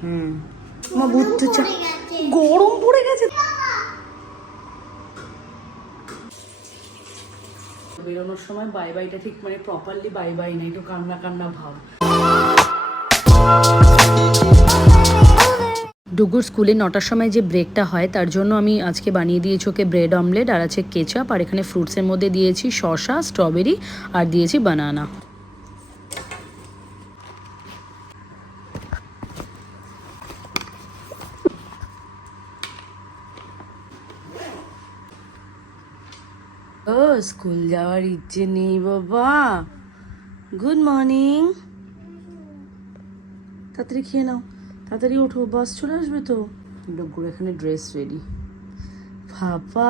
হুম মা বুঝতে চা গরম পড়ে গেছে। বেরোনোর সময় বাই বাইটা ঠিক মানে প্রপারলি বাই বাই না একটু কান্না কান্না ভাব। ডুগুর স্কুলে নটার সময় যে ব্রেকটা হয় তার জন্য আমি আজকে বানিয়ে দিয়েছি ওকে ব্রেড অমলেট আর আছে কেচাপ আর এখানে ফ্রুটসের মধ্যে দিয়েছি শসা স্ট্রবেরি আর দিয়েছি বানানা ও, স্কুল যাওয়ার ইচ্ছে নেই, বাবা। গুড মর্নিং তাড়াতাড়ি খেয়ে নাও। তাড়াতাড়ি ওঠো বাস চলে আসবে তো। ডুগুর এখানে ড্রেস রেডি বাবা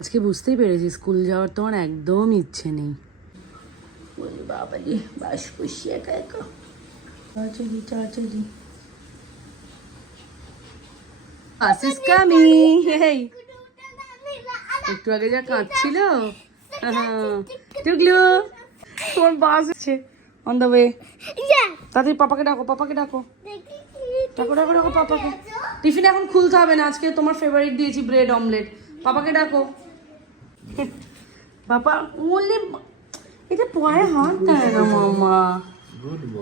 আজকে বুঝতেই পেরেছি স্কুল যাওয়ার তোমার একদম ইচ্ছে নেই। বলি বাবালি বাস খুশি একা একা। তাড়াতাড়ি তাড়াতাড়ি। বাস ইজ হেই একটু আগে যা কাঁদছিল। হ্যাঁ। টুকলু তোমার বাস আছে। অন দ্য ওয়ে তাড়াতাড়ি পাপাকে ডাকো পাপাকে ডাকো। ডাকো ডাকো ডাকো পাপাকে। টিফিন এখন খুলতে হবে না আজকে তোমার ফেভারিট দিয়েছি ব্রেড অমলেট পাপাকে ডাকো। পাপা ওলে এটা পরে হাত দেয় না মামা।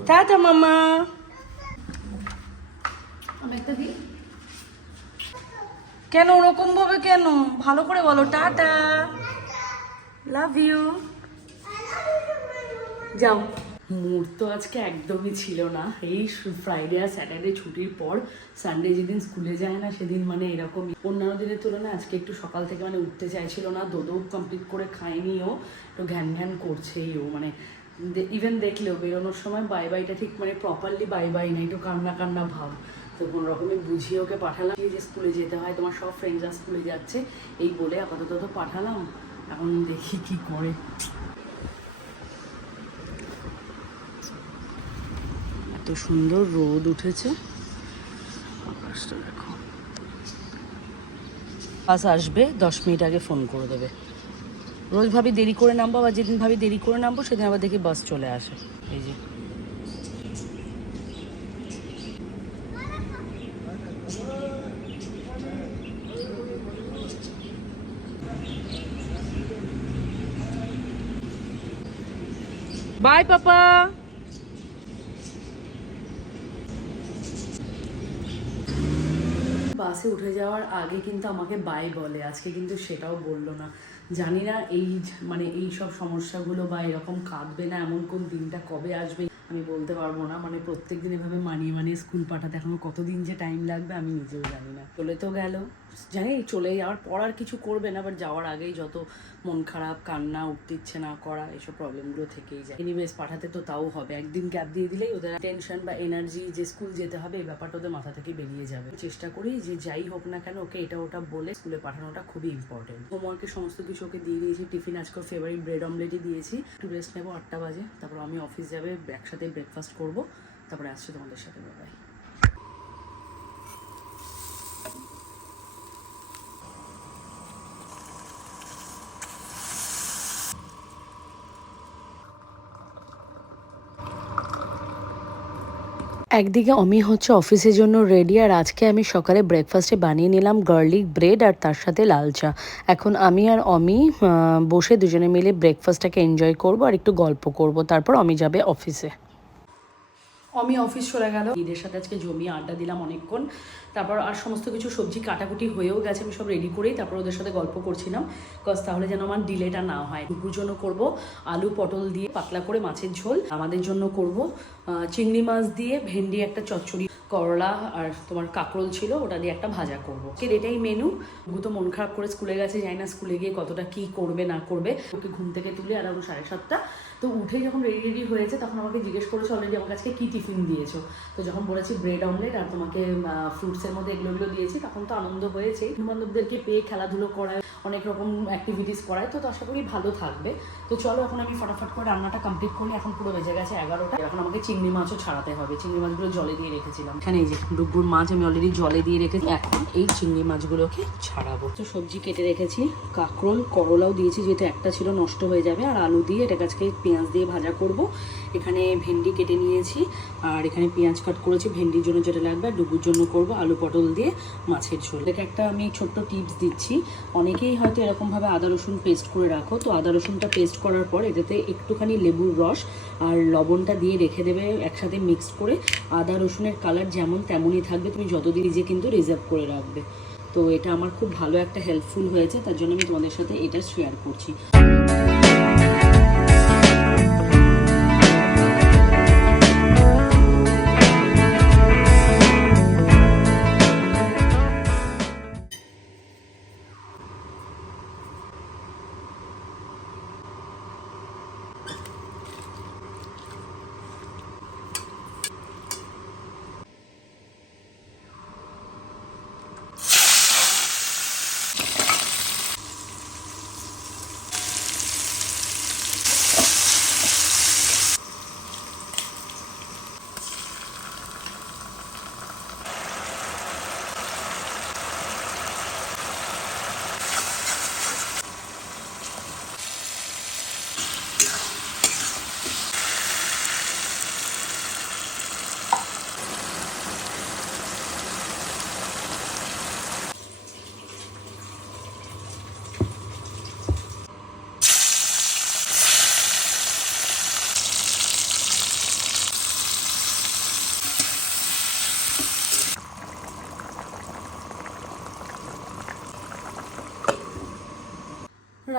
টাটা মামা। কেন? ওরকম ভাবে কেন? ভালো করে বলো। টাটা। লাভ ইউ যাও। মুড তো আজকে একদমই ছিল না। এই ফ্রাইডে আর স্যাটারডে ছুটির পর সানডে যেদিন স্কুলে যায় না, সেদিন মানে এরকম অন্যান্য দিনের তুলনায় আজকে একটু সকাল থেকে মানে উঠতে চাইছিল না। দোদৌ কমপ্লিট করে খায়নি ও। একটু ঘ্যান ঘ্যান করছেই ও। মানে ইভেন দেখলেও বেরোনোর সময় বাই বাইটা ঠিক মানে প্রপারলি বাই বাই না। একটু কান্না কান্না ভাব। তো কোনো রকমে বুঝিয়ে ওকে পাঠালাম। যে স্কুলে যেতে হয়, তোমার সব ফ্রেন্ডসরা স্কুলে যাচ্ছে। এই বলে আপাতত তো পাঠালাম। এখন দেখি কি করে। এত সুন্দর রোদ উঠেছে। আকাশটা দেখো। বাস আসবে, দশ মিনিট আগে ফোন করে দেবে। রোজ ভাবি দেরি করে নামবো, আবার যেদিন ভাবি দেরি করে নামবো, সেদিন আবার দেখি বাস চলে আসে। এই যে। বাই পাপা বাসে উঠে যাওয়ার আগে কিন্তু আমাকে বাই বলে। আজকে কিন্তু সেটাও বলল না। জানি না এই মানে এই সব সমস্যাগুলো বা এরকম কাঁদবে না এমন কোন দিনটা কবে আসবে। আমি বলতে পারব না। মানে প্রত্যেক দিন এভাবে মানিয়ে মানিয়ে স্কুল পাঠাতে এখনও কতদিন যে টাইম লাগবে আমি নিজেও জানি না। চলে তো গেল। জানি, চলে পর আর কিছু করবে না বাট যাওয়ার আগেই যত মন খারাপ, কান্না উঠতে ইচ্ছে না করা, এসব প্রবলেমগুলো থেকেই যায়। এনিওয়েজ পাঠাতে তো তাও হবে। একদিন গ্যাপ দিয়ে দিলেই ওদের টেনশন বা এনার্জি যে স্কুল যেতে হবে, এই ব্যাপারটা ওদের মাথা থেকে বেরিয়ে যাবে। চেষ্টা করি যে যাই হোক না কেন, ওকে এটা ওটা বলে স্কুলে পাঠানোটা খুবই ইম্পর্টেন্ট হোমওয়ার্কের সমস্ত কিছু ওকে দিয়ে দিয়েছি। টিফিন আজকে ফেভারিট ব্রেড অমলেটই দিয়েছি। একটু রেস্ট নেব আটটা বাজে, তারপর আমি অফিস যাবে, একসাথে ব্রেকফাস্ট করব। তারপরে আসছি তোমাদের সাথে বাবাই একদিকে অমি হচ্ছে অফিসের জন্য রেডি আর আজকে আমি সকালে ব্রেকফাস্টে বানিয়ে নিলাম গার্লিক ব্রেড আর তার সাথে লাল চা। এখন আমি আর অমি বসে দুজনে মিলে ব্রেকফাস্টটাকে এনজয় করব আর একটু গল্প করব। তারপর অমি যাবে অফিসে অমি অফিস সরে গেল। ঈদের সাথে আজকে জমি আড্ডা দিলাম অনেকক্ষণ। তারপর আর সমস্ত কিছু সবজি কাটাকুটি হয়েও গেছে, আমি সব রেডি করেই তারপর ওদের সাথে গল্প করছিলাম। কজ তাহলে যেন আমার ডিলেটা না হয়। দুপুর জন্য করব আলু পটল দিয়ে পাতলা করে মাছের ঝোল। আমাদের জন্য করব চিংড়ি মাছ দিয়ে ভেন্ডি একটা চচ্চড়ি, করলা আর তোমার কাঁকরোল ছিল, ওটা দিয়ে একটা ভাজা করব। কে এটাই মেনু গু তো মন খারাপ করে স্কুলে গেছে যাই না স্কুলে গিয়ে কতটা কি করবে, না করবে। ওকে ঘুম থেকে তুলে আর এখন সাড়ে সাতটা। তো উঠে যখন রেডি রেডি হয়েছে, তখন আমাকে জিজ্ঞেস করেছে অলরেডি আমার কাছে কি টিফিন দিয়েছ? তো যখন বলেছি ব্রেড অমলেট আর তোমাকে ফ্রুটসের মধ্যে এগুলো এগুলো দিয়েছি, তখন তো আনন্দ হয়েছে। বন্ধু বান্ধবদেরকে পেয়ে খেলাধুলো করায়, অনেক রকম অ্যাক্টিভিটিস করায়, তো আশা করি ভালো থাকবে। তো চলো এখন আমি ফটাফট করে রান্নাটা কমপ্লিট করি, এখন পুরো বেজে গেছে এগারোটা। এখন আমাকে চিংড়ি মাছও ছাড়াতে হবে, চিংড়ি মাছগুলো জলে দিয়ে রেখেছিলাম। এখানে এই যে ডুগুর মাছ আমি অলরেডি জলে দিয়ে রেখেছি, এখন এই চিংড়ি মাছগুলোকে ছাড়াবো। তো সবজি কেটে রেখেছি, কাঁকরোল, করলাও দিয়েছি, যেহেতু একটা ছিল নষ্ট হয়ে যাবে, আর আলু দিয়ে এটাকে আজকে পেঁয়াজ দিয়ে ভাজা করব। এখানে ভেন্ডি কেটে নিয়েছি, আর এখানে পেঁয়াজ কাট করেছি, ভেন্ডির জন্য যেটা লাগবে আর ডুবুর জন্য করব আলু পটল দিয়ে মাছের ঝোল। এটা একটা আমি ছোট্ট টিপস দিচ্ছি। অনেকেই হয়তো এরকমভাবে আদা, রসুন পেস্ট করে রাখো। তো আদা, রসুনটা পেস্ট করার পর এটাতে একটুখানি লেবুর রস আর লবণটা দিয়ে রেখে দেবে একসাথে মিক্সড করে। আদা, রসুনের কালার যেমন তেমনই থাকবে। তুমি যতদিন নিজে কিন্তু রিজার্ভ করে রাখবে। তো এটা আমার খুব ভালো একটা হেল্পফুল হয়েছে। তার জন্য আমি তোমাদের সাথে এটা শেয়ার করছি।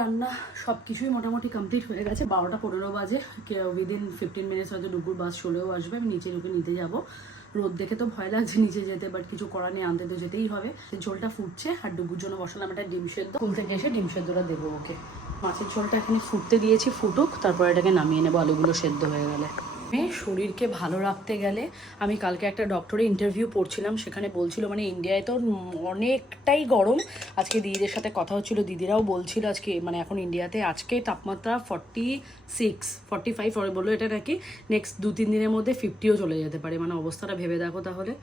রান্না সব কিছুই মোটামুটি কমপ্লিট হয়ে গেছে। বারোটা পনেরো বাজে। উইদিন ফিফটিন মিনিটস হয়তো ডুকুর বাস চলেও আসবে। আমি নিচে ঢুকে নিতে যাব। রোদ দেখে তো ভয় লাগছে নিচে যেতে বাট কিছু করা নেই, আনতে তো যেতেই হবে। ঝোলটা ফুটছে আর ডুগুর জন্য বসালাম একটা ডিম সেদ্ধ। ফুল থেকে এসে ডিম সেদ্ধটা দেবো ওকে। মাছের ঝোলটা এখানে ফুটতে দিয়েছি, ফুটুক, তারপর এটাকে নামিয়ে নেব, আলুগুলো সেদ্ধ হয়ে গেলে। শরীরকে ভালো রাখতে গেলে আমি কালকে একটা ডক্টরে ইন্টারভিউ পড়ছিলাম, সেখানে বলছিল মানে ইন্ডিয়ায় তো অনেকটাই গরম। আজকে দিদিদের সাথে কথা হচ্ছিল, দিদিরাও বলছিল আজকে মানে এখন ইন্ডিয়াতে আজকে তাপমাত্রা ফর্টি সিক্স ফর্টি ফাইভ বলল এটা নাকি নেক্সট দু তিন দিনের মধ্যে ফিফটিও চলে যেতে পারে। মানে অবস্থাটা ভেবে দেখো তাহলে।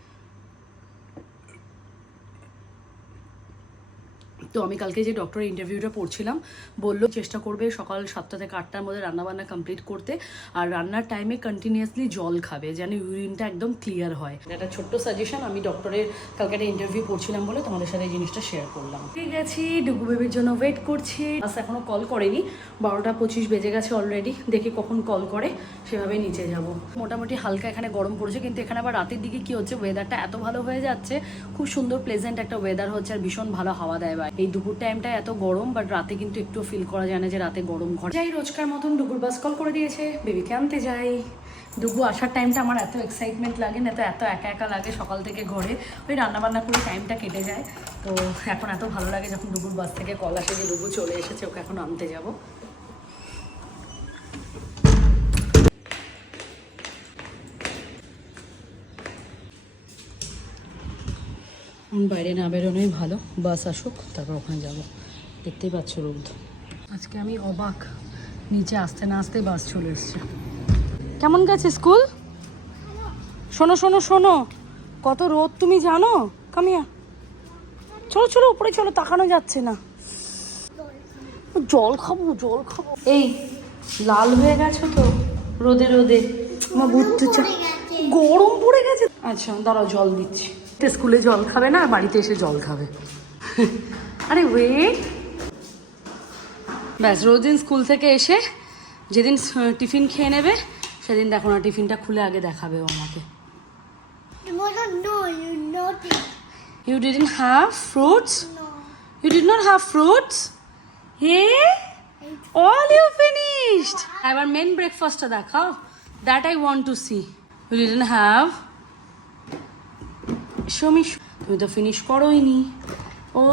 তো আমি কালকে যে ডক্টরের ইন্টারভিউটা পড়ছিলাম, বলল চেষ্টা করবে সকাল সাতটা থেকে আটটার মধ্যে রান্নাবান্না কমপ্লিট করতে। আর রান্নার টাইমে কন্টিনিউয়াসলি জল খাবে, যেন ইউরিনটা একদম ক্লিয়ার হয়। একটা ছোট্ট সাজেশন আমি ডক্টরের কালকে একটা ইন্টারভিউ পড়ছিলাম বলে তোমাদের সাথে এই জিনিসটা শেয়ার করলাম। ঠিক আছে ডুগু বেবির জন্য ওয়েট করছি। আজ এখনও কল করেনি, বারোটা পঁচিশ বেজে গেছে অলরেডি দেখি কখন কল করে সেভাবে নিচে যাব। মোটামুটি হালকা এখানে গরম পড়েছে, কিন্তু এখানে আবার রাতের দিকে কি হচ্ছে ওয়েদারটা এত ভালো হয়ে যাচ্ছে, খুব সুন্দর প্লেজেন্ট একটা ওয়েদার হচ্ছে, আর ভীষণ ভালো হাওয়া দেয় বা এই দুপুর টাইমটা এত গরম বাট রাতে কিন্তু একটু ফিল করা যায় না যে রাতে গরম ঘর। যাই রোজকার মতন দুপুর বাস কল করে দিয়েছে বেবিকে আনতে যাই। দুপুর আসার টাইমটা আমার এত এক্সাইটমেন্ট লাগে না, তো এত একা একা লাগে সকাল থেকে ঘরে। ওই রান্নাবান্না করে টাইমটা কেটে যায়। তো এখন এত ভালো লাগে যখন দুপুর বাস থেকে কল আসে যে দুপুর চলে এসেছে, ওকে এখন আনতে যাব। এখন বাইরে না বেরোনোই ভালো। বাস আসুক, তারপর ওখানে যাব। দেখতেই পাচ্ছ রোদ। আজকে আমি অবাক। নিচে আসতে না আসতে বাস চলে এসছে। কেমন গেছে স্কুল? শোনো শোনো শোনো। কত রোদ তুমি জানো? কামিয়া চলো চলো, উপরে চলো, তাকানো যাচ্ছে না। জল খাব জল খাব। এই, লাল হয়ে গেছো তো? রোদে রোদে। আমার বুঝতে চা গরম পড়ে গেছে। আচ্ছা দাঁড়াও, জল দিচ্ছি। স্কুলে জল খাবে না বাড়িতে এসে জল খাবে। আরে ওয়েট ব্যাস রোজ দিন স্কুল থেকে এসে যেদিন টিফিন খেয়ে নেবে সেদিন দেখো না টিফিনটা খুলে আগে দেখাবে ও আমাকে। You. You didn't have fruits No. You did not have fruits hey all you finished এবার মেন ব্রেকফাস্টটা দেখাও। That I want to see you didn't have Shami তুমি তো ফিনিশ করোইনি। ও,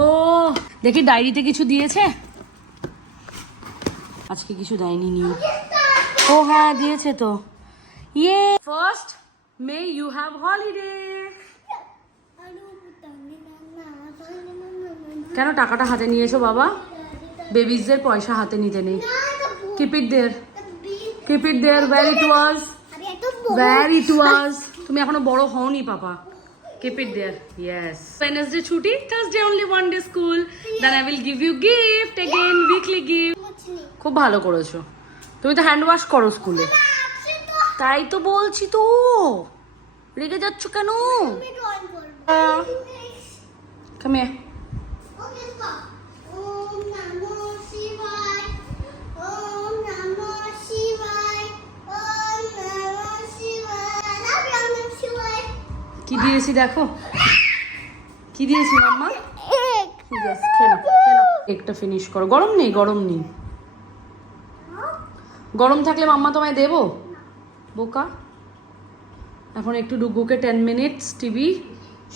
দেখি ডায়েরিতে কিছু দিয়েছে? আজকে কিছু দেয়নি নিউ। ও হ্যাঁ দিয়েছে তো। ইয়ে first May you have holiday কেন টাকাটা হাতে নিয়েছো বাবা? বেবিজদের পয়সা হাতে নিতে নেই। Keep it there keep it there where it was where তুমি এখনও বড় হওনি, papa. Keep it there yes Wednesday ছুটি Thursday only one day school then I will give you gift again weekly gift খুব ভালো করেছ। তুমি তো হ্যান্ড ওয়াশ করো স্কুলে তাই তো বলছি তো। রেগে যাচ্ছ কেন? কামে কি দিয়েছি দেখো? কি দিয়েছি, মাম্মা? খেলো খেলো। একটা ফিনিশ করো। গরম নেই গরম নেই। গরম থাকলে মাম্মা তোমায় দেবো? বোকা। এখন একটু ডুগ্গুকে টেন মিনিটস টিভি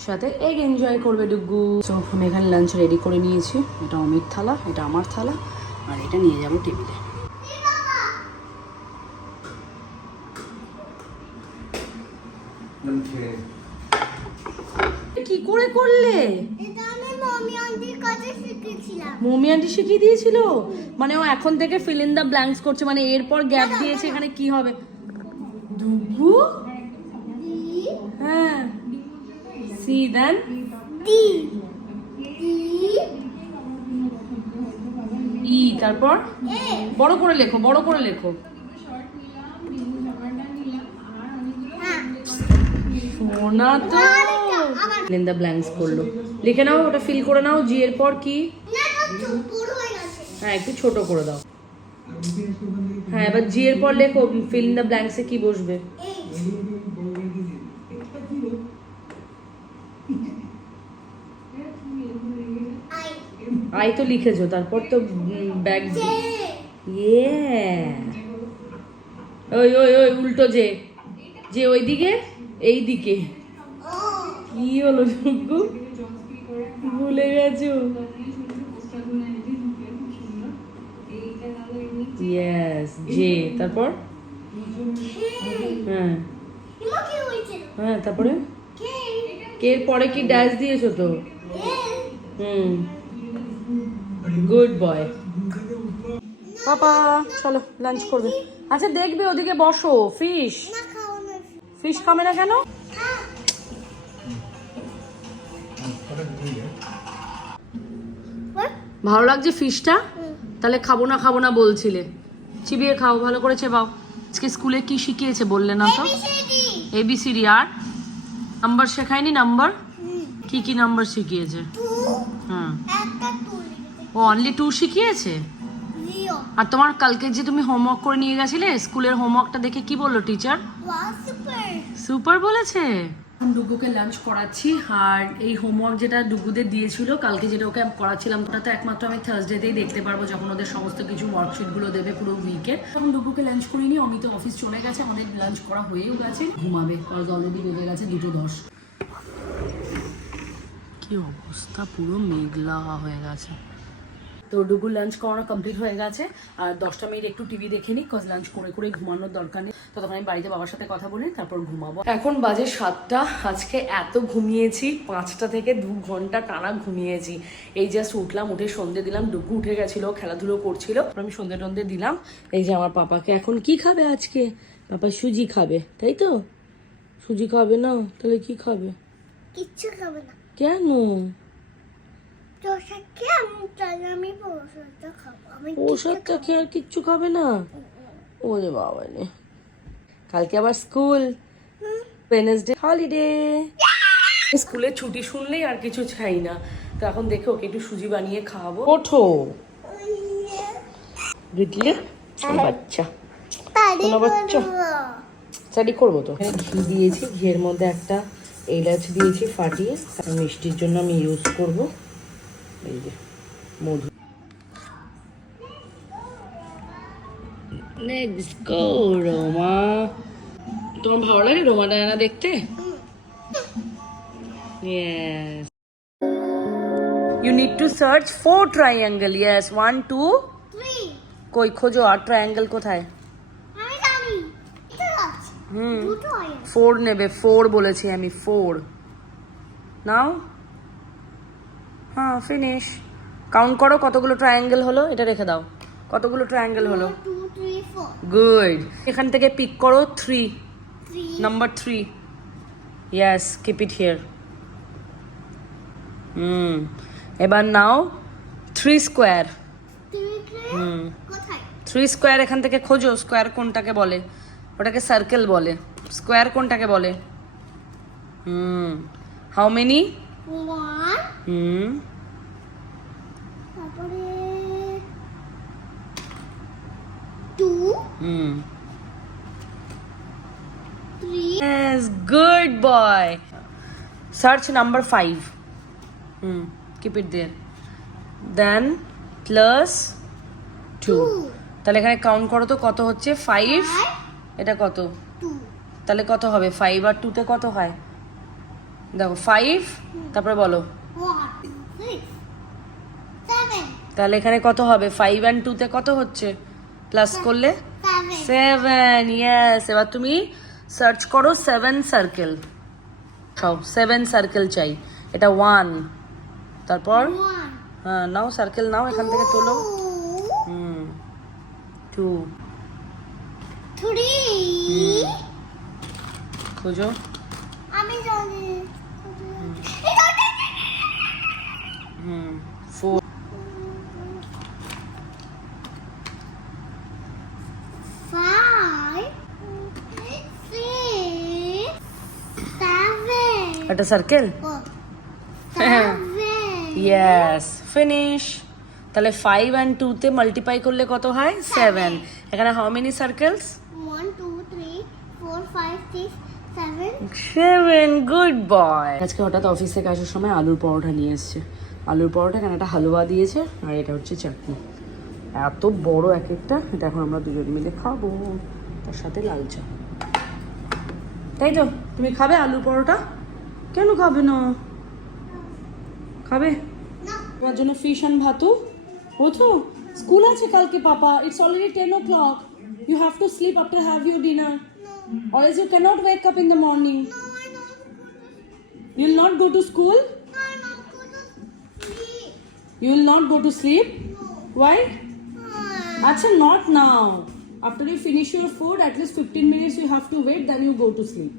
সাথে এগ এনজয় করবে ডুগ্গু সো আমি এখানে লাঞ্চ রেডি করে নিয়েছি। এটা অমিত থালা, এটা আমার থালা, আর এটা নিয়ে যাব টেবিলে কি করে করলে? এটা আমি মমি আন্টির কাছে শিখেছিলাম। মমি আন্টি শিখিয়ে দিয়েছিল? মানে ও এখন থেকে ফিল ইন দ্য ব্ল্যাঙ্কস করছে মানে এরপর গ্যাপ দিয়েছে এখানে কি হবে? ডুগু হ্যাঁ। সি দেন ডি ই তারপর? বড় করে লেখো বড় করে লেখো হ্যাঁ সোনা তো দ্য ব্ল্যাঙ্কস করল। লিখে নাও, ওটা ফিল করে নাও জি এর পর কি? হয়ে, একটু ছোট করে দাও। হ্যাঁ এবার জি এর পর লেখো ফিল ইন দ্য ব্ল্যাঙ্কসে কি বসবে? আই তো লিখেছো, তারপর তো ব্যাগ ইয়ে ওই ওই ওই, উল্টো যে যে ওইদিকে? এই দিকে কি হলো টুকু ভুলে গেছো? ইয়েস যে, তারপর? হ্যাঁ। হ্যাঁ তারপরে? কে, পরে কি ড্যাশ দিয়েছ তো? হুম। গুড বয় পাপা, চলো লাঞ্চ করবে। আচ্ছা দেখবে ওদিকে বসো ফিশ ফিশ খাবে না কেন? ভালো লাগছে ফিশটা? তাহলে খাব না খাব না বলছিলে। চিবিয়ে খাও ভালো করে চেবাও। আজকে স্কুলে কি শিখিয়েছে বললে না তো? এবিসিডি আর নাম্বার শেখায়নি? নাম্বার? কি কি নাম্বার শিখিয়েছে? হুম। ও অনলি টু শিখিয়েছে? আর তোমার কালকে যে তুমি হোমওয়ার্ক করে নিয়ে গেছিলে স্কুলের হোমওয়ার্কটা দেখে কি বলল টিচার সুপার সুপার বলেছে? ডুগুকে লাঞ্চ করাচ্ছি আর এই হোমওয়ার্ক যেটা ডুগুদের দিয়েছিল কালকে যেটা ওকে করাচ্ছিলাম ওটা তো একমাত্র আমি থার্সডেতেই দেখতে পারব যখন ওদের সমস্ত কিছু ওয়ার্কশিটগুলো দেবে পুরো উইকে তখন ডুগুকে লাঞ্চ করিনি অমিত অফিস চলে গেছে আমাদের লাঞ্চ করা হয়েও গেছে ঘুমাবে কারণ অলরেডি বেজে গেছে দুটো দশ। কি অবস্থা পুরো মেঘলা হয়ে গেছে। তো ডুগু লাঞ্চ করানো কমপ্লিট হয়ে গেছে। আর দশটা মিনিট একটু টিভি দেখে নিই কজ লাঞ্চ করে করে ঘুমানোর দরকার নেই। তো তখন আমি বাড়িতে বাবার সাথে কথা বলি তারপর ঘুমাবো। এখন বাজে সাতটা আজকে এত ঘুমিয়েছি পাঁচটা থেকে দু ঘণ্টা টানা ঘুমিয়েছি। এই জাস্ট উঠলাম উঠে সন্ধে দিলাম ডুগু উঠে গেছিল খেলাধুলো করছিল। আমি সন্ধে টন্ধে দিলাম এই যে আমার পাপাকে। এখন কি খাবে আজকে? পাপা সুজি খাবে তাই তো? সুজি খাবে না তাহলে কি খাবে? কিচ্ছু খাবে না। কেন? তোষাকে আমি তাহলে আমি পোষাকটা খাব আমি ওষুধটা খেয়ে আর কিচ্ছু খাবে না? ওরে বাবা রে। কালকে আবার স্কুল। ওয়েনেসডে হলিডে স্কুলের ছুটি শুনলেই আর কিছু চাই না। তো এখন দেখে ওকে একটু সুজি বানিয়ে খাওয়াবো। ওঠো। বুঝলে বাচ্চা। বাচ্চা। স্টাডি করব তো। ঘি দিয়েছি ঘিয়ের মধ্যে একটা এলাচ দিয়েছি ফাটিয়ে। মিষ্টির জন্য আমি ইউজ করব। এই যে মধু। লেটস গো রোমা তোমার ভালো লাগে রোমা ডায়না দেখতে? Yes. You need to search four triangle. Yes, one, two. Three. কই খোঁজো আর ট্রায়াঙ্গেল কোথায়? আমি জানি। হুম। ফোর নেবে ফোর বলেছি আমি ফোর নাও। হ্যাঁ ফিনিশ কাউন্ট করো কতগুলো ট্রায়াঙ্গেল হলো এটা রেখে দাও। কতগুলো ট্রায়াঙ্গেল হলো? গুড এখান থেকে পিক করো three number three yes keep it here hmm এবার নাও three square hmm three square এখান থেকে খোঁজো স্কোয়ার কোনটাকে বলে। ওটাকে সার্কেল বলে। স্কোয়ার কোনটাকে বলে? Hmm how many one hmm তারপরে two hmm three Yes, good boy. Search number five. Hmm. Keep it there. Then plus two. তাহলে এখানে কাউন্ট করো তো কত হচ্ছে? ফাইভ এটা কত? টু তাহলে কত হবে? ফাইভ আর টুতে কত হয়? দেখো ফাইভ তারপরে বলো। তাহলে এখানে কত হবে? ফাইভ অ্যান্ড টুতে কত হচ্ছে? প্লাস করলে? সেভেন ইয়েস এবার তুমি সার্চ করো সেভেন সার্কেল সব সেভেন সার্কেল চাই। এটা ওয়ান তারপর? হ্যাঁ নাও সার্কেল নাও এখান থেকে তোলো। হুম। টু থ্রি খোঁজো আমি জানি hmm four five six seven একটা সার্কেল সেভেন ইয়েস ফিনিশ তাহলে ফাইভ অ্যান্ড টুতে মাল্টিপ্লাই করলে কত হয়? সেভেন এখানে how many circles seven good boy আজকে হঠাৎ অফিস থেকে আসার সময় আলুর পরোটা নিয়ে এসছে। আলুর পরোটা এখানে একটা হালুয়া দিয়েছে আর এটা হচ্ছে চাটনি। এত বড় এক একটা এটা এখন আমরা দুজন মিলে খাব তার সাথে লাল চা। তাই তো? তুমি খাবে আলুর পরোটা? কেন খাবে না? খাবে? তোমার জন্য ফিশ অ্যান্ড ভাতু। ওঠো স্কুল আছে কালকে papa it's already ten o'clock you have to sleep after have your dinner or else you wake up the morning. You will not go to school? You will not go to sleep? Why? Acha, not now. After you finish your food, at least 15 minutes you have to wait, then you go to sleep.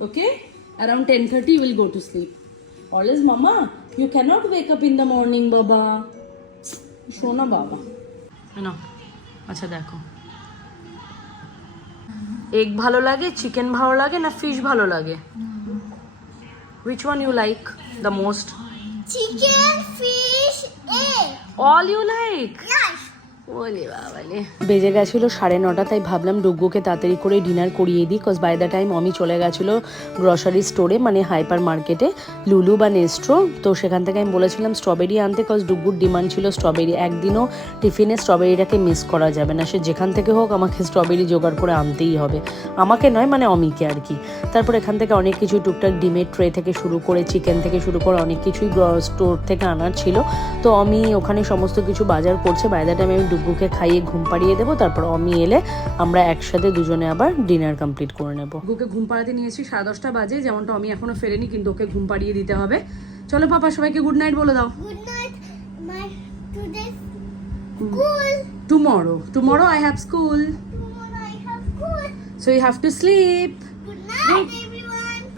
Okay? Around 10.30 you will go to sleep. Or else, mama, you cannot wake up in the morning, baba. শোনা বাবা না আচ্ছা দেখো egg ভালো লাগে chicken ভালো লাগে না ফিশ ভালো লাগে which one you like the most chicken fish egg all you like yes ওলে বাবালে বেজে গেছিল সাড়ে নটা, তাই ভাবলাম ডুগ্গুকে তাড়াতাড়ি করে ডিনার করিয়ে দিই cause by the time Omi চলে গেছিল গ্রসারি স্টোরে মানে হাইপার মার্কেটে লুলু বা নেস্ট্রো তো সেখান থেকে আমি বলেছিলাম স্ট্রবেরি আনতে কজ ডুগ্গুর ডিমান্ড ছিল স্ট্রবেরি একদিনও টিফিনে স্ট্রবেরিটাকে মিস করা যাবে না, সে যেখান থেকে হোক আমাকে স্ট্রবেরি জোগাড় করে আনতেই হবে, আমাকে নয় মানে অমিকে আর কি। তারপর এখান থেকে অনেক কিছু টুকটাক ডিমের ট্রে থেকে শুরু করে চিকেন থেকে শুরু করে অনেক কিছুই স্টোর থেকে আনার ছিল, তো অমি ওখানে সমস্ত কিছু বাজার করছে বাই দ্য টাইম আমি ডুগ্গুকে খাইয়ে ঘুম পাড়িয়ে দেবো তারপর অমি এলে আমরা একসাথে দুজনে আবার ডিনার কমপ্লিট করে নেব। ডুগ্গুকে ঘুম পাড়াতে নিয়েছি সাড়ে দশটা বাজে যেমনটা আমি এখনও ফেরেনি কিন্তু ওকে ঘুম পাড়িয়ে দিতে হবে। চলো পাপা সবাইকে গুড নাইট বলে দাও। Good night my today school tomorrow tomorrow I have school tomorrow I have school so you have to sleep good night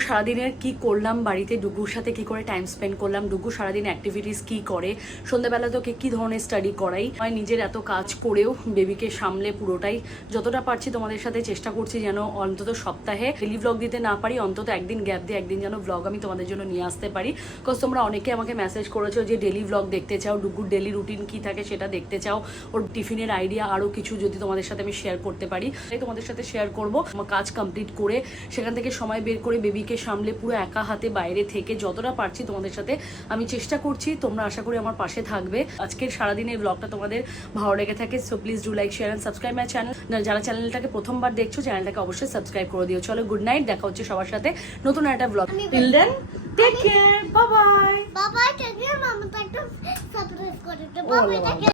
সারাদিনের কি করলাম, বাড়িতে ডুগুর সাথে কি করে টাইম স্পেন্ড করলাম, ডুগু সারাদিন অ্যাক্টিভিটিস কি করে, সন্ধ্যাবেলা তোকে কি ধরনের স্টাডি করাই আমি নিজের এত কাজ করেও বেবিকে সামলে পুরোটাই, যতটা পারছি তোমাদের সাথে চেষ্টা করছি যেন অন্তত সপ্তাহে ডেলি ব্লগ দিতে না পারি, অন্তত একদিন গ্যাপ দিয়ে একদিন যেন ব্লগ আমি তোমাদের জন্য নিয়ে আসতে পারি। বিকজ তোমরা অনেকে আমাকে মেসেজ করেছ যে ডেলি ব্লগ দেখতে চাও, ডুগুর ডেলি রুটিন কি থাকে সেটা দেখতে চাও, ওর টিফিনের আইডিয়া আরও কিছু যদি তোমাদের সাথে আমি শেয়ার করতে পারি, তাই তোমাদের সাথে শেয়ার করব। আমার কাজ কমপ্লিট করে সেখান থেকে সময় বের করে বেবিকে সামলে পুরো একা হাতে বাইরে থেকে যতটা পারছি তোমাদের সাথে আমি চেষ্টা করছি তোমরা আশা করি আমার পাশে থাকবে। আজকের সারাদিনের ব্লগটা তোমাদের ভালো লেগে থাকে so please do like share and subscribe my channel যারা চ্যানেলটাকে প্রথমবার দেখছ চ্যানেলটাকে অবশ্যই সাবস্ক্রাইব করে দিও। চলো গুড নাইট দেখা হচ্ছে সবার সাথে নতুন একটা blog till then take care bye bye বাবা টেক মামা তো একটা সারপ্রাইজ করে